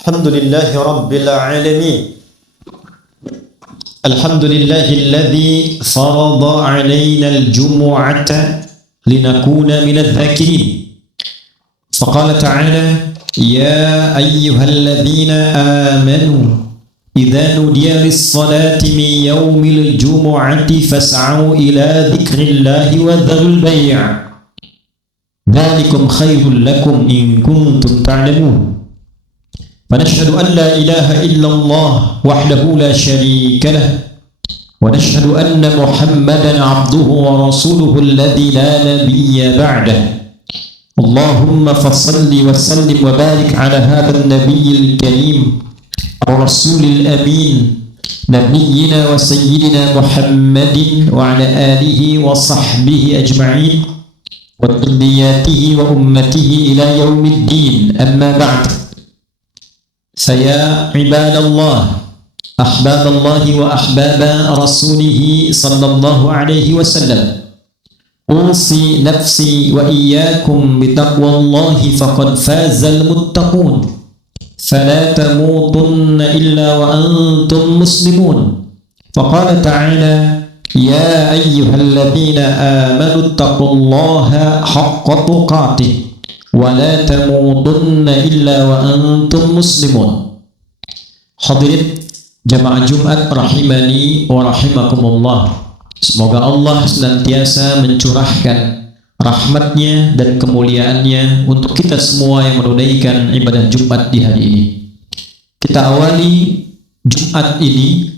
Alhamdulillahi Rabbil Alamin. Alhamdulillahilladzi farada alaina al-jumu'ata linakuna minadh dhakirin. Faqala ta'ala ya ayyuhalladzina amanu idza nudiya lis-salati min yawmil jumu'ati fas'au ila dzikrillahi wa dharul bai'. Dzalikum khairul lakum in kuntum ta'lamun. ونشهد أن لا إله إلا الله وحده لا شريك له ونشهد أن محمدا عبده ورسوله الذي لا نبي بعده اللهم فصل وسلم وبارك على هذا النبي الكريم الرسول الأمين نبينا وسيدنا محمد وعلى آله وصحبه أجمعين وذرياته وأمته إلى يوم الدين أما بعد فيا عباد الله أحباب الله وأحباب رسوله صلى الله عليه وسلم أوصي نفسي وإياكم بتقوى الله فقد فاز المتقون فلا تموتن إلا وأنتم مسلمون فقال تعالى يا أيها الذين آمنوا اتقوا الله حق تقاته ولا تموتن إلا وأنتم مسلمون. Hadirin jamaah Jumat rahimani wa rahimakumullah. Semoga Allah senantiasa mencurahkan rahmatnya dan kemuliaannya untuk kita semua yang menunaikan ibadah Jumat di hari ini. Kita awali Jumat ini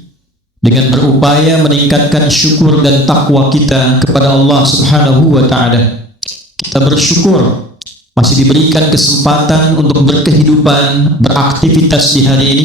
dengan berupaya meningkatkan syukur dan takwa kita kepada Allah Subhanahu wa taala. Kita bersyukur masih diberikan kesempatan untuk berkehidupan, beraktivitas di hari ini.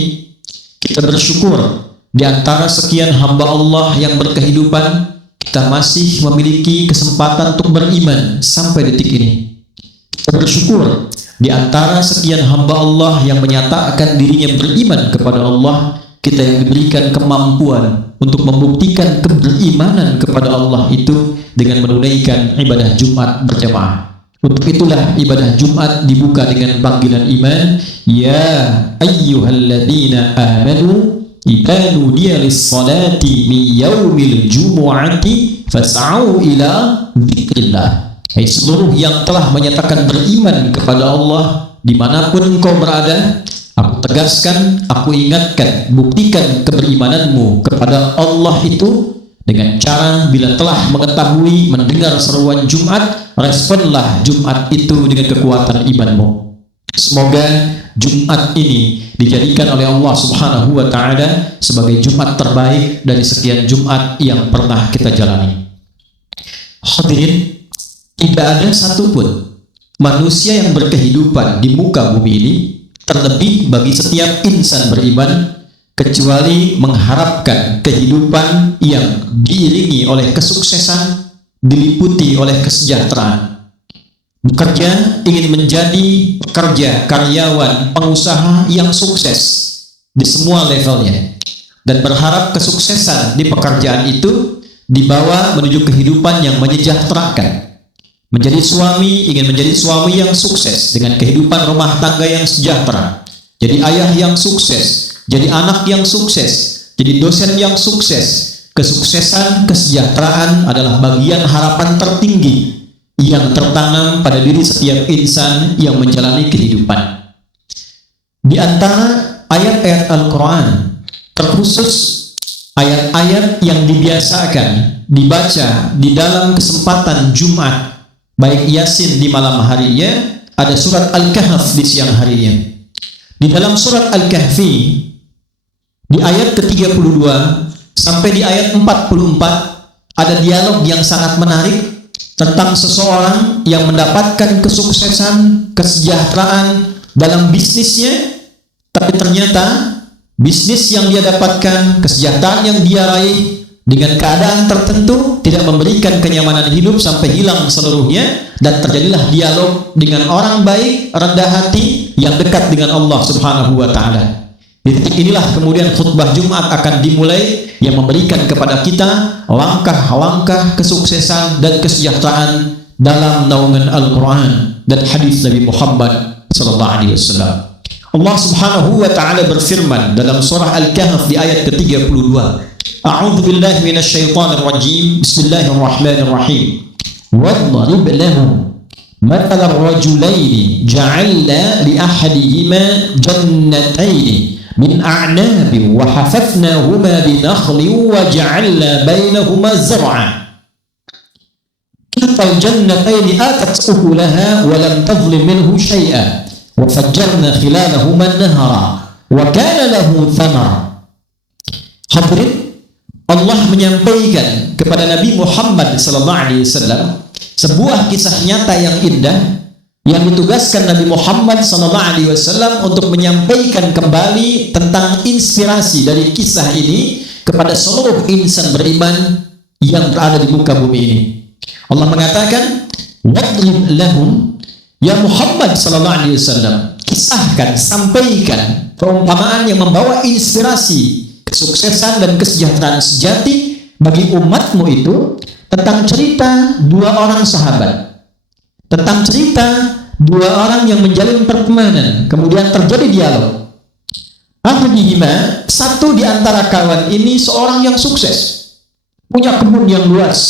Kita bersyukur di antara sekian hamba Allah yang berkehidupan, kita masih memiliki kesempatan untuk beriman sampai detik ini. Kita bersyukur di antara sekian hamba Allah yang menyatakan dirinya beriman kepada Allah, kita yang diberikan kemampuan untuk membuktikan keberimanan kepada Allah itu dengan menunaikan ibadah Jumat berjamaah. Untuk itulah ibadah Jumat dibuka dengan panggilan iman, ya ayyuhalladzina amanu idza nudiya lis-salati min yaumil jumu'ati fas'au ila dzikrillah. Hai seluruh yang telah menyatakan beriman kepada Allah dimanapun engkau berada, aku tegaskan, aku ingatkan, buktikan keberimananmu kepada Allah itu dengan cara bila telah mengetahui, mendengar seruan Jumat, responlah Jumat itu dengan kekuatan imanmu. Semoga Jumat ini dijadikan oleh Allah Subhanahu wa taala sebagai Jumat terbaik dari sekian Jumat yang pernah kita jalani. Hadirin, tidak ada satupun manusia yang berkehidupan di muka bumi ini, terlebih bagi setiap insan beriman, kecuali mengharapkan kehidupan yang diiringi oleh kesuksesan, diliputi oleh kesejahteraan. Bekerja ingin menjadi pekerja, karyawan, pengusaha yang sukses di semua levelnya, dan berharap kesuksesan di pekerjaan itu dibawa menuju kehidupan yang menyejahterakan. Menjadi suami ingin menjadi suami yang sukses dengan kehidupan rumah tangga yang sejahtera, jadi ayah yang sukses, jadi anak yang sukses, jadi dosen yang sukses. Kesuksesan, kesejahteraan adalah bagian harapan tertinggi yang tertanam pada diri setiap insan yang menjalani kehidupan. Di antara ayat-ayat Al-Quran, terkhusus ayat-ayat yang dibiasakan dibaca di dalam kesempatan Jumat, baik Yasin di malam harinya, ada surat Al-Kahf di siang harinya. Di dalam surat Al-Kahfi, di ayat ke-32 sampai di ayat 44 ada dialog yang sangat menarik tentang seseorang yang mendapatkan kesuksesan, kesejahteraan dalam bisnisnya, tapi ternyata bisnis yang dia dapatkan, kesejahteraan yang dia raih dengan keadaan tertentu tidak memberikan kenyamanan hidup sampai hilang seluruhnya, dan terjadilah dialog dengan orang baik, rendah hati yang dekat dengan Allah Subhanahu wa taala. Di titik inilah kemudian khutbah Jumat akan dimulai yang memberikan kepada kita langkah-langkah kesuksesan dan kesejahteraan dalam naungan Al-Quran dan hadis Nabi Muhammad sallallahu alaihi wasallam. Allah Subhanahu wa taala berfirman dalam surah Al-Kahf di ayat ke-32. A'udzu billahi minasyaitonir rajim. Bismillahirrahmanirrahim. Wadrib lahum mathalan rajulaini ja'alna li ahadihima jannataini min a'nabin wa hafafnahuma bi nakhlin wa ja'alna bainahuma zar'a. Kiltal jannataini atat ukulaha wa lam tadhlim minhu syai'an. وَفَجَّرْنَا خِلَالَهُمَا النَّهَرَ وَكَانَ لَهُ ثَمَرٌ. Hadirin, Allah menyampaikan kepada Nabi Muhammad SAW sebuah kisah nyata yang indah yang ditugaskan Nabi Muhammad SAW untuk menyampaikan kembali tentang inspirasi dari kisah ini kepada seluruh insan beriman yang berada di muka bumi ini. Allah mengatakan, "Wadrib lahum." Ya Muhammad sallallahu alaihi wasallam, kisahkan, sampaikan perumpamaan yang membawa inspirasi, kesuksesan dan kesejahteraan sejati bagi umatmu itu tentang cerita dua orang sahabat, tentang cerita dua orang yang menjalin pertemanan, kemudian terjadi dialog. Ahadihima, satu di antara kawan ini seorang yang sukses, punya kebun yang luas,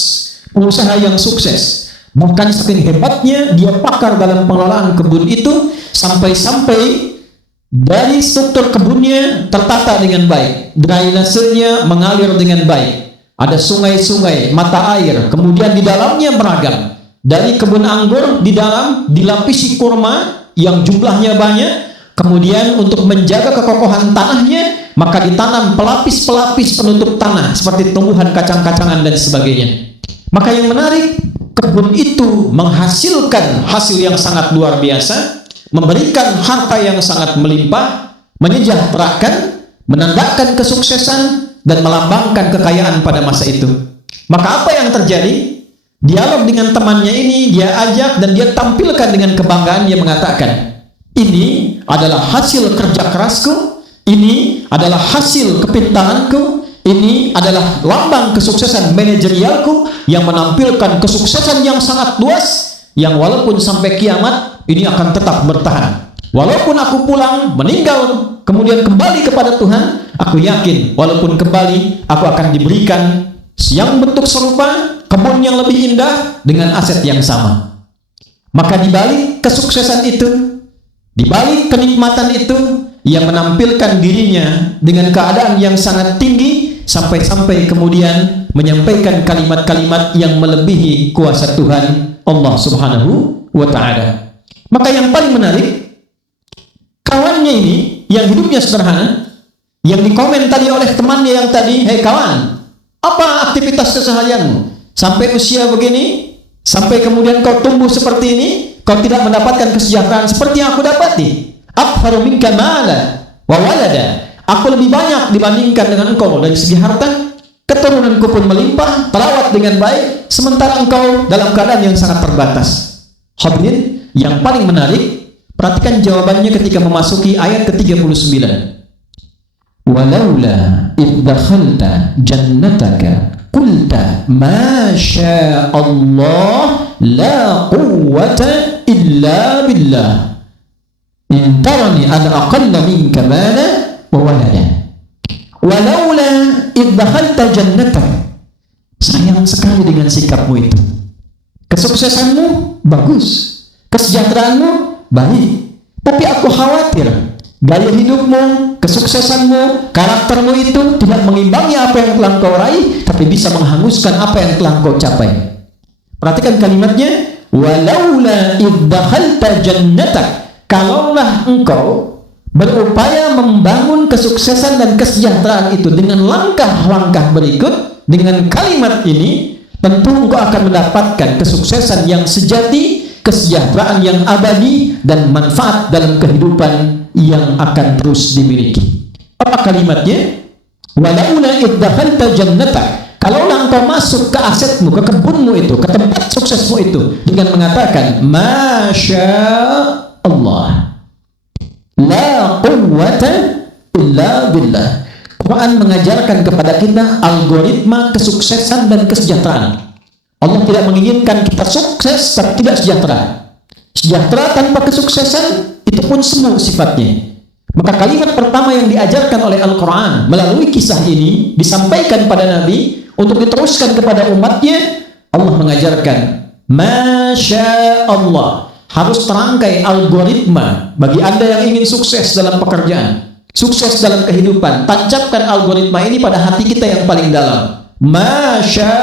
pengusaha yang sukses. Bahkan saking hebatnya dia pakar dalam pengelolaan kebun itu, sampai-sampai dari struktur kebunnya tertata dengan baik, drainasenya mengalir dengan baik, ada sungai-sungai, mata air, kemudian di dalamnya beragam. Dari kebun anggur di dalam dilapisi kurma yang jumlahnya banyak, kemudian untuk menjaga kekokohan tanahnya maka ditanam pelapis-pelapis penutup tanah seperti tumbuhan kacang-kacangan dan sebagainya. Maka yang menarik, kebun itu menghasilkan hasil yang sangat luar biasa, memberikan harta yang sangat melimpah, menyejahterakan, menandakan kesuksesan dan melambangkan kekayaan pada masa itu. Maka apa yang terjadi? Dialog dengan temannya ini dia ajak dan dia tampilkan dengan kebanggaan. Dia mengatakan, ini adalah hasil kerja kerasku, ini adalah hasil kepintaranku, ini adalah lambang kesuksesan manajerialku yang menampilkan kesuksesan yang sangat luas, yang walaupun sampai kiamat ini akan tetap bertahan. Walaupun aku pulang, meninggal, kemudian kembali kepada Tuhan, aku yakin walaupun kembali aku akan diberikan yang bentuk serupa, kebun yang lebih indah dengan aset yang sama. Maka di balik kesuksesan itu, di balik kenikmatan itu, ia menampilkan dirinya dengan keadaan yang sangat tinggi, sampai-sampai kemudian menyampaikan kalimat-kalimat yang melebihi kuasa Tuhan Allah Subhanahu wa ta'ala. Maka yang paling menarik, kawannya ini yang hidupnya sederhana, yang dikomentari oleh temannya yang tadi, "Hei kawan, apa aktivitas keseharianmu? Sampai usia begini, sampai kemudian kau tumbuh seperti ini, kau tidak mendapatkan kesejahteraan seperti yang aku dapati. Akharu minka mala wa walada." Aku lebih banyak dibandingkan dengan engkau dari segi harta, keturunanku pun melimpah, terawat dengan baik, sementara engkau dalam keadaan yang sangat terbatas. Hadirin, yang paling menarik, perhatikan jawabannya ketika memasuki ayat ke-39. Walaula idh dakhalta jannataka qulta ma syaa Allah la quwwata illa billah in tarani ana aqalla minka mala wa walada. Walaula idh dakhalta jannataka, sayang sekali dengan sikapmu itu. Kesuksesanmu bagus, kesejahteraanmu baik, tapi aku khawatir gaya hidupmu, kesuksesanmu, karaktermu itu tidak mengimbangi apa yang telah kau raih, tapi bisa menghanguskan apa yang telah kau capai. Perhatikan kalimatnya, walaula idh dakhalta jannatak, kalaulah engkau berupaya membangun kesuksesan dan kesejahteraan itu dengan langkah-langkah berikut, dengan kalimat ini, tentu engkau akan mendapatkan kesuksesan yang sejati, kesejahteraan yang abadi, dan manfaat dalam kehidupan yang akan terus dimiliki. Apa kalimatnya? Walaula idh dakhalta jannatak, kalaulah engkau masuk ke asetmu, ke kebunmu itu, ke tempat suksesmu itu, dengan mengatakan masya Allah, la quwwata illa billah. Quran mengajarkan kepada kita algoritma kesuksesan dan kesejahteraan. Allah tidak menginginkan kita sukses tapi tidak sejahtera. Sejahtera tanpa kesuksesan itu pun semu sifatnya. Maka kalimat pertama yang diajarkan oleh Al-Quran melalui kisah ini disampaikan pada Nabi untuk diteruskan kepada umatnya. Allah mengajarkan Masya Allah, harus terangkai algoritma bagi Anda yang ingin sukses dalam pekerjaan, sukses dalam kehidupan. Tancapkan algoritma ini pada hati kita yang paling dalam. Masya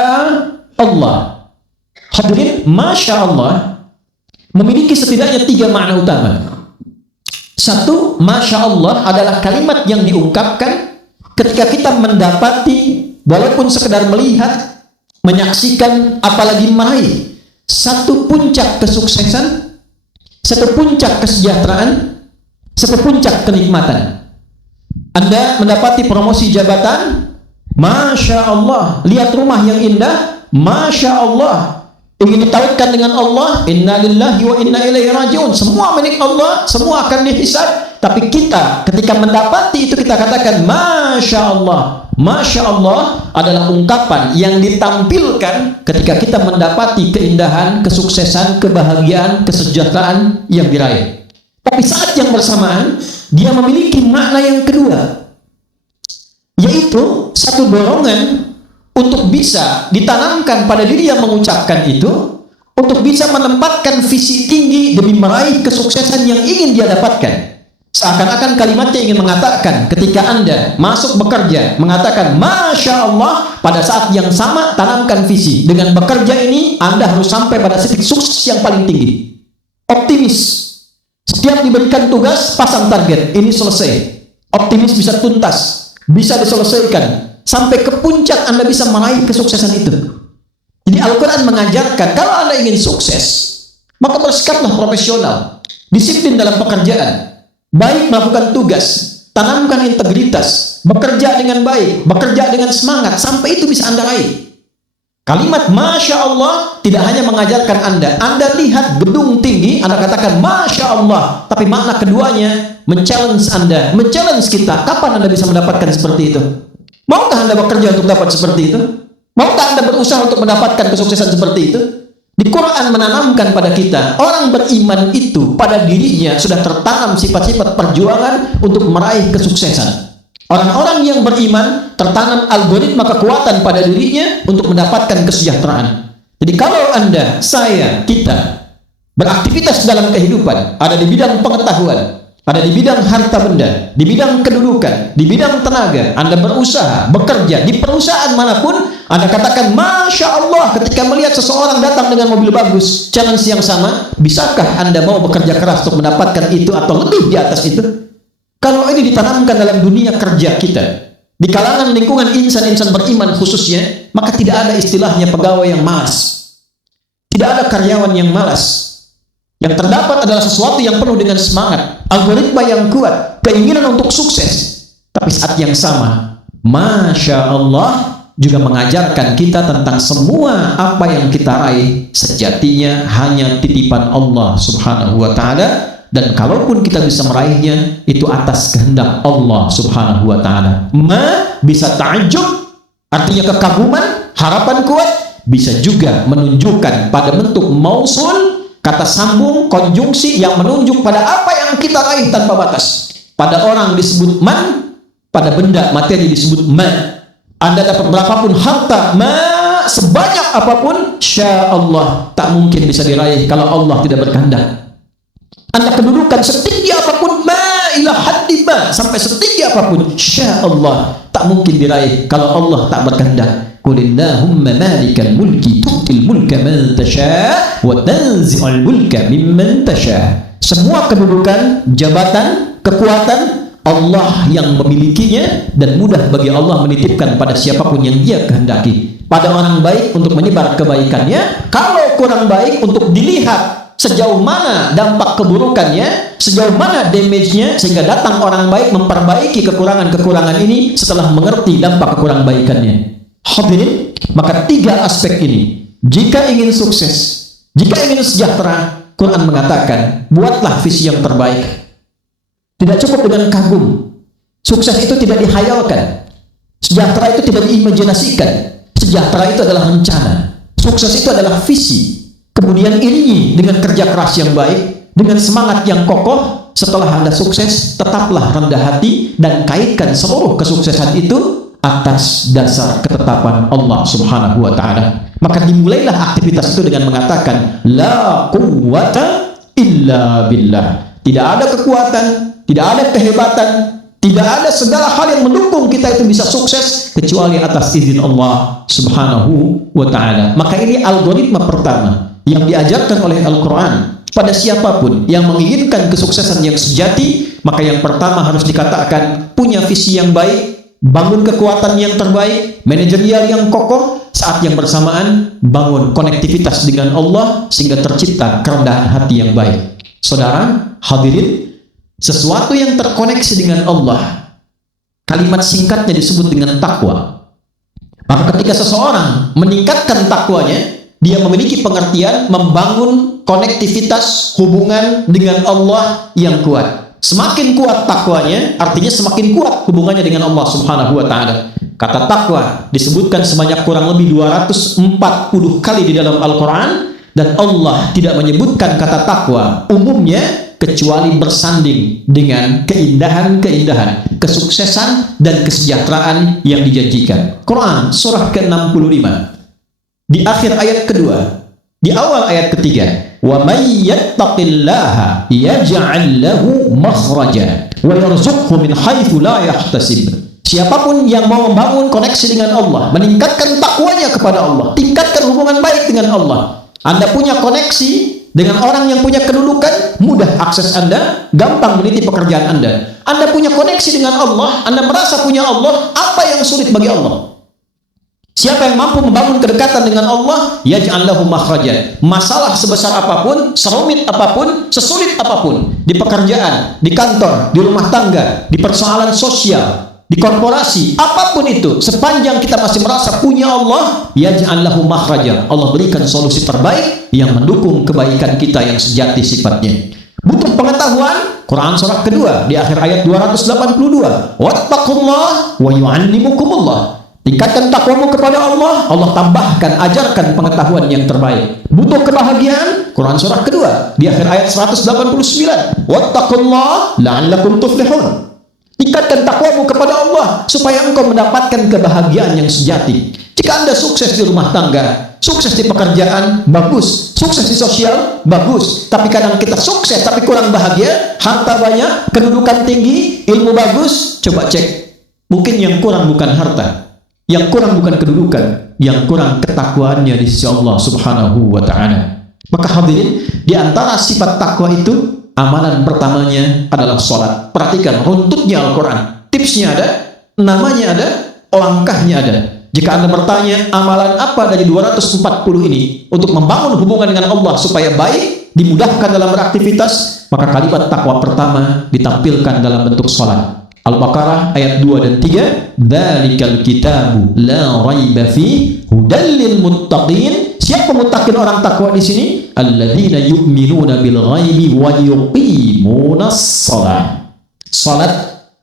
Allah. Hadirin, Masya Allah memiliki setidaknya 3 makna utama. Satu, Masya Allah adalah kalimat yang diungkapkan ketika kita mendapati, walaupun sekedar melihat, menyaksikan, apalagi meraih satu puncak kesuksesan, satu puncak kesejahteraan, satu puncak kenikmatan. Anda mendapati promosi jabatan, Masya Allah. Lihat rumah yang indah, Masya Allah. Ingin ditautkan dengan Allah, inna lillahi wa inna ilaihi raji'un. Semua milik Allah, semua akan dihisab. Tapi kita ketika mendapati itu, kita katakan Masya Allah. Masya Allah adalah ungkapan yang ditampilkan ketika kita mendapati keindahan, kesuksesan, kebahagiaan, kesejahteraan yang diraih. Tapi saat yang bersamaan, dia memiliki makna yang kedua, yaitu satu dorongan untuk bisa ditanamkan pada diri yang mengucapkan itu, untuk bisa menempatkan visi tinggi demi meraih kesuksesan yang ingin dia dapatkan. Seakan-akan kalimatnya ingin mengatakan, ketika Anda masuk bekerja, mengatakan Masya Allah, pada saat yang sama tanamkan visi. Dengan bekerja ini, Anda harus sampai pada titik sukses yang paling tinggi. Optimis. Setiap diberikan tugas, pasang target. Ini selesai. Optimis bisa tuntas, bisa diselesaikan. Sampai ke puncak Anda bisa meraih kesuksesan itu. Jadi Al-Quran mengajarkan, kalau Anda ingin sukses, maka bersikaplah profesional, disiplin dalam pekerjaan, baik melakukan tugas, tanamkan integritas, bekerja dengan baik, bekerja dengan semangat, sampai itu bisa Anda raih. Kalimat Masya Allah tidak hanya mengajarkan Anda lihat gedung tinggi, Anda katakan Masya Allah, tapi makna keduanya men-challenge Anda, men-challenge kita. Kapan Anda bisa mendapatkan seperti itu? Maukah Anda bekerja untuk dapat seperti itu? Maukah Anda berusaha untuk mendapatkan kesuksesan seperti itu? Di Quran menanamkan pada kita, orang beriman itu pada dirinya sudah tertanam sifat-sifat perjuangan untuk meraih kesuksesan. Orang-orang yang beriman tertanam algoritma kekuatan pada dirinya untuk mendapatkan kesejahteraan. Jadi kalau Anda, saya, kita beraktivitas dalam kehidupan, ada di bidang pengetahuan, ada di bidang harta benda, di bidang kedudukan, di bidang tenaga, Anda berusaha, bekerja, di perusahaan manapun, Anda katakan Masya Allah ketika melihat seseorang datang dengan mobil bagus, challenge yang sama, bisakah Anda mau bekerja keras untuk mendapatkan itu atau lebih di atas itu? Kalau ini ditanamkan dalam dunia kerja kita, di kalangan lingkungan insan-insan beriman khususnya, maka tidak ada istilahnya pegawai yang malas. Tidak ada karyawan yang malas. Yang terdapat adalah sesuatu yang penuh dengan semangat, algoritma yang kuat, keinginan untuk sukses. Tapi saat yang sama, Masya Allah juga mengajarkan kita tentang semua apa yang kita raih sejatinya hanya titipan Allah Subhanahu wa Ta'ala. Dan kalaupun kita bisa meraihnya, itu atas kehendak Allah Subhanahu wa Ta'ala. Bisa ta'ajub, artinya kekaguman, harapan kuat, bisa juga menunjukkan pada bentuk mausul, kata sambung, konjungsi yang menunjuk pada apa yang kita raih tanpa batas. Pada orang disebut man, pada benda materi disebut ma. Anda dapat berapapun harta, sebanyak apapun, Insya Allah tak mungkin bisa diraih kalau Allah tidak berkehendak. Anda kedudukan setinggi apapun, sampai setinggi apapun, Insya Allah tak mungkin diraih kalau Allah tak berkehendak. Qulillahumma malikal mulki tu'til mulka man tasha' wa tanzi'ul mulka mimman tasha'. Semua kedudukan, jabatan, kekuatan Allah yang memilikinya, dan mudah bagi Allah menitipkan pada siapapun yang Dia kehendaki. Pada orang baik untuk menyebar kebaikannya, kalau kurang baik untuk dilihat sejauh mana dampak keburukannya, sejauh mana damage-nya, sehingga datang orang baik memperbaiki kekurangan-kekurangan ini setelah mengerti dampak kekurang baikannya. Hadirin, maka 3 aspek ini, jika ingin sukses, jika ingin sejahtera, Quran mengatakan, buatlah visi yang terbaik. Tidak cukup dengan kagum. Sukses itu tidak dihayalkan. Sejahtera itu tidak diimajinasikan. Sejahtera itu adalah rencana. Sukses itu adalah visi. Kemudian iringi dengan kerja keras yang baik, dengan semangat yang kokoh, setelah Anda sukses, tetaplah rendah hati dan kaitkan seluruh kesuksesan itu atas dasar ketetapan Allah Subhanahu wa Ta'ala. Maka dimulailah aktivitas itu dengan mengatakan la quwwata illa billah. Tidak ada kekuatan, tidak ada kehebatan, tidak ada segala hal yang mendukung kita itu bisa sukses kecuali atas izin Allah Subhanahu wa Ta'ala. Maka ini algoritma pertama yang diajarkan oleh Al-Quran pada siapapun yang menginginkan kesuksesan yang sejati. Maka yang pertama harus dikatakan punya visi yang baik, bangun kekuatan yang terbaik, manajerial yang kokoh, saat yang bersamaan bangun konektivitas dengan Allah sehingga tercipta kerendahan hati yang baik. Saudara hadirin, sesuatu yang terkoneksi dengan Allah, kalimat singkatnya disebut dengan takwa. Maka ketika seseorang meningkatkan takwanya, dia memiliki pengertian membangun konektivitas hubungan dengan Allah yang kuat. Semakin kuat takwanya, artinya semakin kuat hubungannya dengan Allah Subhanahu wa Ta'ala. Kata takwa disebutkan sebanyak kurang lebih 240 kali di dalam Al-Quran, dan Allah tidak menyebutkan kata takwa umumnya kecuali bersanding dengan keindahan-keindahan, kesuksesan dan kesejahteraan yang dijanjikan. Quran surah ke-65 di akhir ayat kedua, di awal ayat ketiga, wa may yattaqillaha yaj'al lahu makhraja wa yarzuqhu min haitsu la yahtasib. Siapapun yang mau membangun koneksi dengan Allah, meningkatkan takwanya kepada Allah, tingkatkan hubungan baik dengan Allah. Anda punya koneksi dengan orang yang punya kedudukan, mudah akses Anda, gampang meniti pekerjaan Anda. Anda punya koneksi dengan Allah, Anda merasa punya Allah, apa yang sulit bagi Allah? Siapa yang mampu membangun kedekatan dengan Allah, yaj'al lahu makhraja. Masalah sebesar apapun, serumit apapun, sesulit apapun, di pekerjaan, di kantor, di rumah tangga, di persoalan sosial, di korporasi, apapun itu, sepanjang kita masih merasa punya Allah, yaj'al lahu makhraja. Allah berikan solusi terbaik yang mendukung kebaikan kita yang sejati sifatnya. Butuh pengetahuan, Quran surah kedua di akhir ayat 282, wattaqullah wa yu'allimukumullah. Tingkatkan takwamu kepada Allah, Allah tambahkan, ajarkan pengetahuan yang terbaik. Butuh kebahagiaan, Quran surah kedua di akhir ayat 189, wattaqullah la'allakum tuflihun. Tingkatkan takwamu kepada Allah supaya engkau mendapatkan kebahagiaan yang sejati. Jika Anda sukses di rumah tangga, sukses di pekerjaan, bagus. Sukses di sosial, bagus. Tapi kadang kita sukses tapi kurang bahagia, harta banyak, kedudukan tinggi, ilmu bagus. Coba cek, mungkin yang kurang bukan harta, yang kurang bukan kedudukan, yang kurang ketakwaannya di sisi Allah Subhanahu wa Ta'ala. Maka hadirin, di antara sifat takwa itu, amalan pertamanya adalah sholat. Perhatikan runtutnya Al-Quran. Tipsnya ada, namanya ada, langkahnya ada. Jika Anda bertanya, amalan apa dari 240 ini untuk membangun hubungan dengan Allah supaya baik, dimudahkan dalam beraktivitas, maka kalimat takwa pertama ditampilkan dalam bentuk sholat. Al-Baqarah ayat 2 dan 3, dzalikal kitabu la raiba fi hudal lil muttaqin. Siapa muttaqin orang takwa di sini? Alladzina yu'minuna bil ghaibi wa yuqimunas shalah. Salat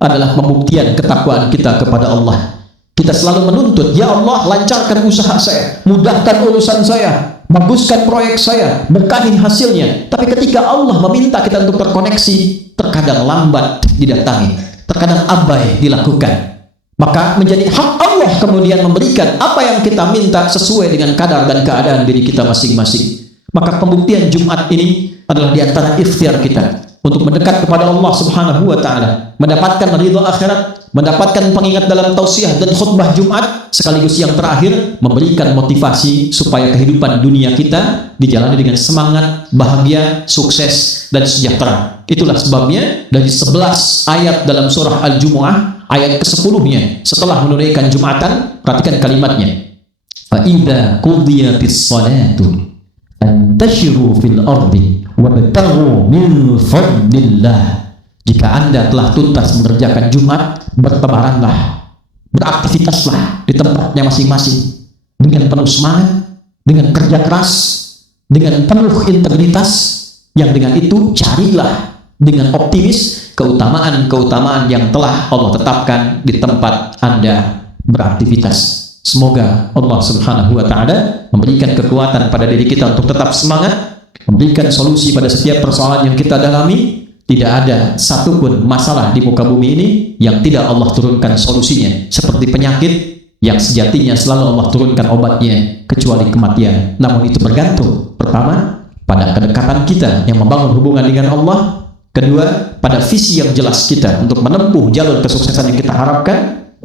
adalah pembuktian ketakwaan kita kepada Allah. Kita selalu menuntut, ya Allah, lancarkan usaha saya, mudahkan urusan saya, baguskan proyek saya, berkahi hasilnya. Tapi ketika Allah meminta kita untuk terkoneksi, terkadang lambat didatangi, terkadang abai dilakukan. Maka menjadi hak Allah kemudian memberikan apa yang kita minta sesuai dengan kadar dan keadaan diri kita masing-masing. Maka pembuktian Jumat ini adalah di antara ikhtiar kita untuk mendekat kepada Allah Subhanahu wa Ta'ala, mendapatkan ridha akhirat, mendapatkan pengingat dalam tausiah dan khutbah Jumat, sekaligus yang terakhir memberikan motivasi supaya kehidupan dunia kita dijalani dengan semangat, bahagia, sukses dan sejahtera. Itulah sebabnya dari 11 ayat dalam surah Al-Jumu'ah, ayat ke-10-nya setelah menunaikan Jumatan, perhatikan kalimatnya. Fa idza qudiyatis salatu fantashiru fil ardi wabtaghu min fadlillah. Jika Anda telah tuntas mengerjakan Jumat, bertebaranlah, beraktivitaslah di tempatnya masing-masing dengan penuh semangat, dengan kerja keras, dengan penuh integritas, yang dengan itu carilah dengan optimis keutamaan-keutamaan yang telah Allah tetapkan di tempat Anda beraktivitas. Semoga Allah Subhanahu wa Ta'ala memberikan kekuatan pada diri kita untuk tetap semangat, memberikan solusi pada setiap persoalan yang kita dalami, tidak ada satupun masalah di muka bumi ini yang tidak Allah turunkan solusinya. Seperti penyakit yang sejatinya selalu Allah turunkan obatnya, kecuali kematian. Namun itu bergantung, pertama, pada kedekatan kita yang membangun hubungan dengan Allah. Kedua, pada visi yang jelas kita untuk menempuh jalur kesuksesan yang kita harapkan.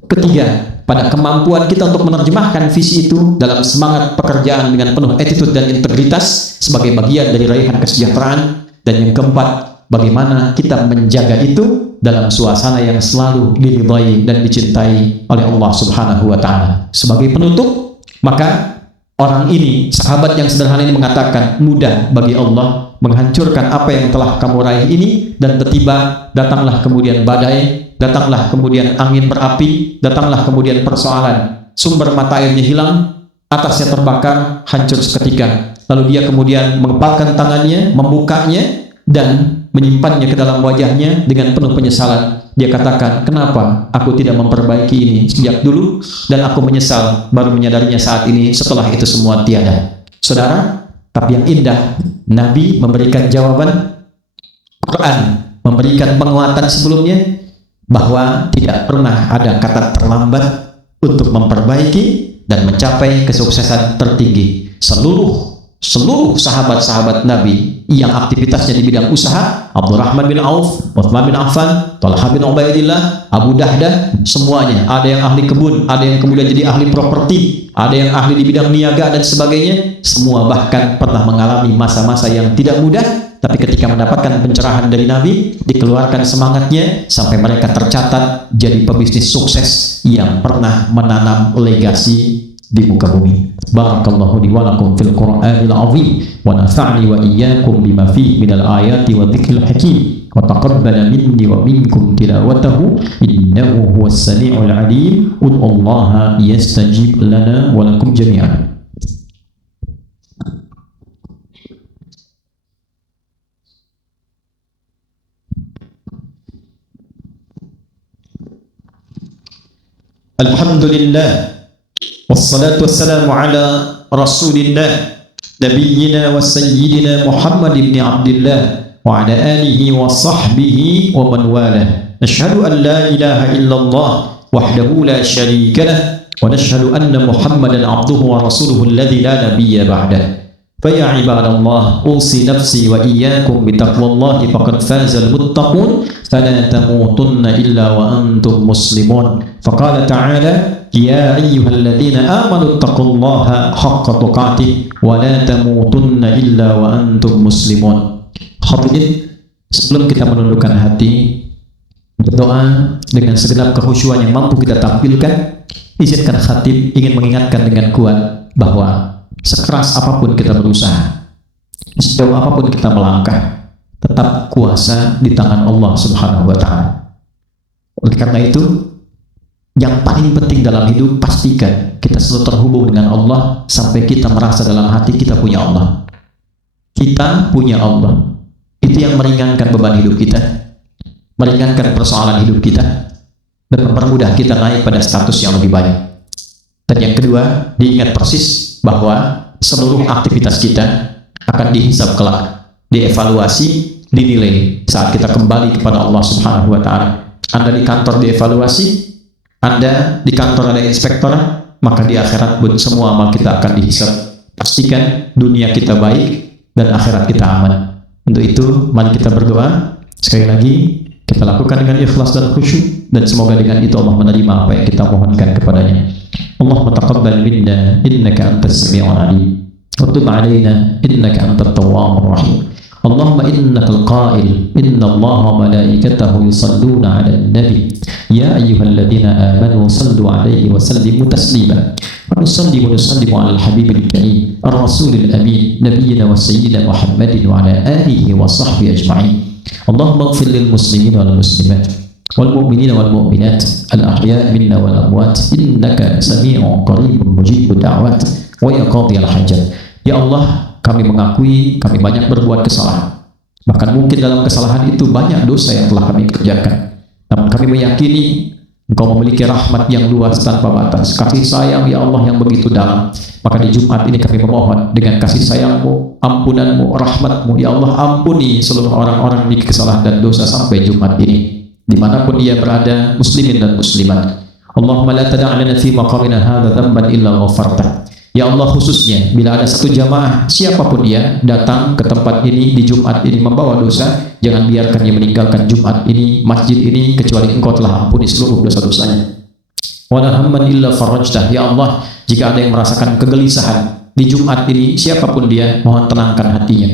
Ketiga, pada kemampuan kita untuk menerjemahkan visi itu dalam semangat pekerjaan dengan penuh attitude dan integritas sebagai bagian dari raihan kesejahteraan. Dan yang keempat, bagaimana kita menjaga itu dalam suasana yang selalu diridhai dan dicintai oleh Allah Subhanahu wa Ta'ala. Sebagai penutup, maka orang ini, sahabat yang sederhana ini mengatakan, mudah bagi Allah menghancurkan apa yang telah kamu raih ini, dan tiba-tiba datanglah kemudian badai, datanglah kemudian angin berapi, datanglah kemudian persoalan, sumber mata airnya hilang, atasnya terbakar, hancur seketika. Lalu dia kemudian mengepalkan tangannya, membukanya, dan menyimpannya ke dalam wajahnya dengan penuh penyesalan. Dia katakan, kenapa aku tidak memperbaiki ini sejak dulu, dan aku menyesal baru menyadarinya saat ini setelah itu semua tiada. Saudara, tapi yang indah, Nabi memberikan jawaban, Quran memberikan penguatan sebelumnya, bahwa tidak pernah ada kata terlambat untuk memperbaiki dan mencapai kesuksesan tertinggi. Seluruh sahabat-sahabat Nabi yang aktivitasnya di bidang usaha, Abdurrahman bin Auf, Uthman bin Affan, Talha bin Ubaidillah, Abu Dahdah, semuanya, ada yang ahli kebun, ada yang kemudian jadi ahli properti, ada yang ahli di bidang niaga dan sebagainya. Semua bahkan pernah mengalami masa-masa yang tidak mudah, tapi ketika mendapatkan pencerahan dari Nabi, dikeluarkan semangatnya sampai mereka tercatat jadi pebisnis sukses yang pernah menanam legasi di muka bumi. Barakallahu li wa lakum fil Qur'anil azim wa nafa'ni wa iyyakum bima fihi minal ayati wa dzikril hakim wa taqabbala minni wa minkum tilawatahu innahu huwas sami'ul 'alim. Ud'ullaha yastajib lana wa lakum jami'an. Alhamdulillah wassalatu wassalamu ala rasulillah nabiyyina wa sayyidina Muhammad ibn Abdullah wa ala alihi wa sahbihi wa man walah. Nashhadu an la ilaha illallah wahdahu la sharika lah wa nashhadu anna Muhammadan abduhu wa rasuluhu alladhi la nabiyya ba'dah. فيا عباد الله أوصي نفسي وإياكم بتقوى الله فقد فاز المتقون فلا تموتن إلا وأنتم مسلمون. فقال تعالى يا أيها الذين آمنوا اتقوا الله حق تقاته ولا تموتن إلا وأنتم مسلمون. Hadirin, sebelum kita menundukkan hati berdoa dengan segenap kekhusyuan yang mampu kita tampilkan, izinkan khatib ingin mengingatkan dengan kuat bahwa sekeras apapun kita berusaha, sejauh apapun kita melangkah, tetap kuasa di tangan Allah Subhanahu wa Ta'ala. Oleh karena itu, yang paling penting dalam hidup, pastikan kita selalu terhubung dengan Allah sampai kita merasa dalam hati kita punya Allah. Kita punya Allah. Itu yang meringankan beban hidup kita, meringankan persoalan hidup kita, dan mempermudah kita naik pada status yang lebih baik. Dan yang kedua, diingat persis bahwa seluruh aktivitas kita akan dihisab kelak, dievaluasi, dinilai saat kita kembali kepada Allah Subhanahu wa Ta'ala. Anda di kantor dievaluasi, Anda di kantor ada inspektor, maka di akhirat pun semua amal kita akan dihisab. Pastikan dunia kita baik dan akhirat kita aman. Untuk itu, mari kita berdoa. Sekali lagi, kita lakukan dengan ikhlas dan khusyuk, dan semoga dengan itu Allah menerima apa yang kita mohonkan kepadanya. Allahumma taqabbal minna innaka antas sami'ul 'alim wa tub 'alaina innaka antat tawwabur rahim. Allahumma innakal qa'il inna Allaha wa malaikatahu yusalluna 'alan nabi ya ayyuhalladzina amanu sallu 'alaihi wa sallimu taslima. Wa nusalli wa nusallimu 'alal habibil karim ar-rasulil amin nabiyyina wa sayyidina Muhammadin wa 'ala alihi wa sahbihi ajma'in. Allahumma ighfir lil muslimin wal muslimat wal mu'minina wal mu'minat al ahya' minna wal amwat innaka sami'un qaribun mujibud da'wat wa ya qadhiyal hajat. Ya Allah, kami mengakui kami banyak berbuat kesalahan, bahkan mungkin dalam kesalahan itu banyak dosa yang telah kami kerjakan. Namun kami meyakini Engkau memiliki rahmat yang luas tanpa batas, kasih sayang ya Allah yang begitu dalam. Maka di Jumat ini kami memohon dengan kasih sayang-Mu, ampunan-Mu, rahmat-Mu, ya Allah ampuni seluruh orang-orang yang kesalahan dan dosa sampai Jumat ini, dimanapun ia berada, muslimin dan muslimat. Allahumma la tada' lana fi maqamina hadza dhanban illa ghafartah. Ya Allah, khususnya bila ada satu jamaah siapapun dia datang ke tempat ini di Jumat ini membawa dosa, jangan biarkan dia meninggalkan Jumat ini, masjid ini, kecuali Engkau telah ampuni seluruh dosa-dosanya. Wala hamman illa farajtah. Ya Allah, jika ada yang merasakan kegelisahan di Jumat ini, siapapun dia, mohon tenangkan hatinya.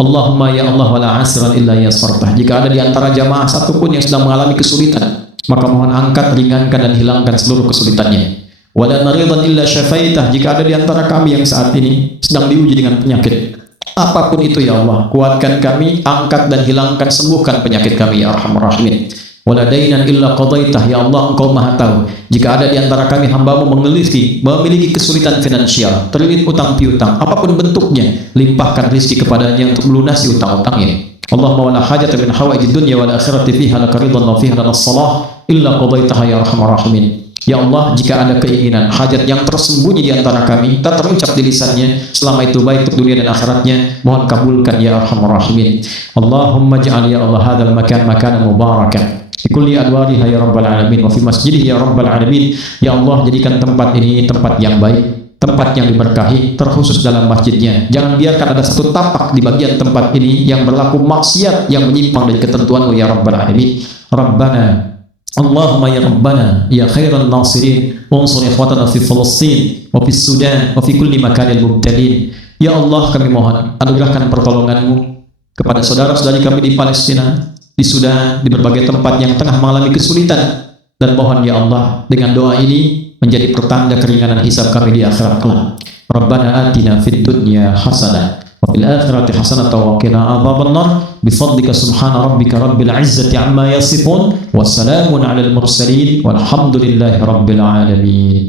Allahumma ya Allah wala asran illa yasartah. Jika ada di antara jamaah satupun yang sedang mengalami kesulitan, maka mohon angkat, ringankan dan hilangkan seluruh kesulitannya. Wala maridan illa syafaitah. Jika ada di antara kami yang saat ini sedang diuji dengan penyakit, apapun itu ya Allah, kuatkan kami, angkat dan hilangkan, sembuhkan penyakit kami ya Arhamar Rahimin. Wala dainan illa qadaitah. Ya Allah, Engkau Maha tahu jika ada di antara kami hamba-Mu memiliki kesulitan finansial, terlilit utang piutang, apapun bentuknya, limpahkan rezeki kepadanya untuk melunasi utang-utangnya. Allahumma wala hajata min hawaijid dunya wal akhirati fiha laka ridwan wa fiha lana shalah illa qadaitaha ya Arhamar Rahimin. Ya Allah, jika ada keinginan, hajat yang tersembunyi di antara kami, tak terucap di lisannya, selama itu baik untuk dunia dan akhiratnya, mohon kabulkan ya Arhamar Rahimin. Allahumma ja'al ya Allah hadzal makan makanan mubarakan fi kulli adwariha ya rabbal alamin wa fi masjidihi ya rabbal alamin. Ya Allah, jadikan tempat ini tempat yang baik, tempat yang diberkahi, terkhusus dalam masjidnya. Jangan biarkan ada satu tapak di bagian tempat ini yang berlaku maksiat, yang menyimpang dari ketentuan-Mu ya rabbal alamin. Rabbana Allahumma ya Rabbana ya khairan nasirin unsur ikhwatana fi Palestin wa fi Sudan wa fi kulli makanil mubtalin. Ya Allah, kami mohon anugerahkan pertolongan-Mu kepada saudara-saudari kami di Palestina, di Sudan, di berbagai tempat yang tengah mengalami kesulitan, dan mohon ya Allah dengan doa ini menjadi pertanda keringanan hisab kami di akhirat kelak. Rabbana atina fid dunya hasanah wa fil akhirati hasanah wa qina adzabannar bifadlika subhana rabbika rabbil izzati amma yasifun wa salamun alal mursalin walhamdulillahi rabbil alamin.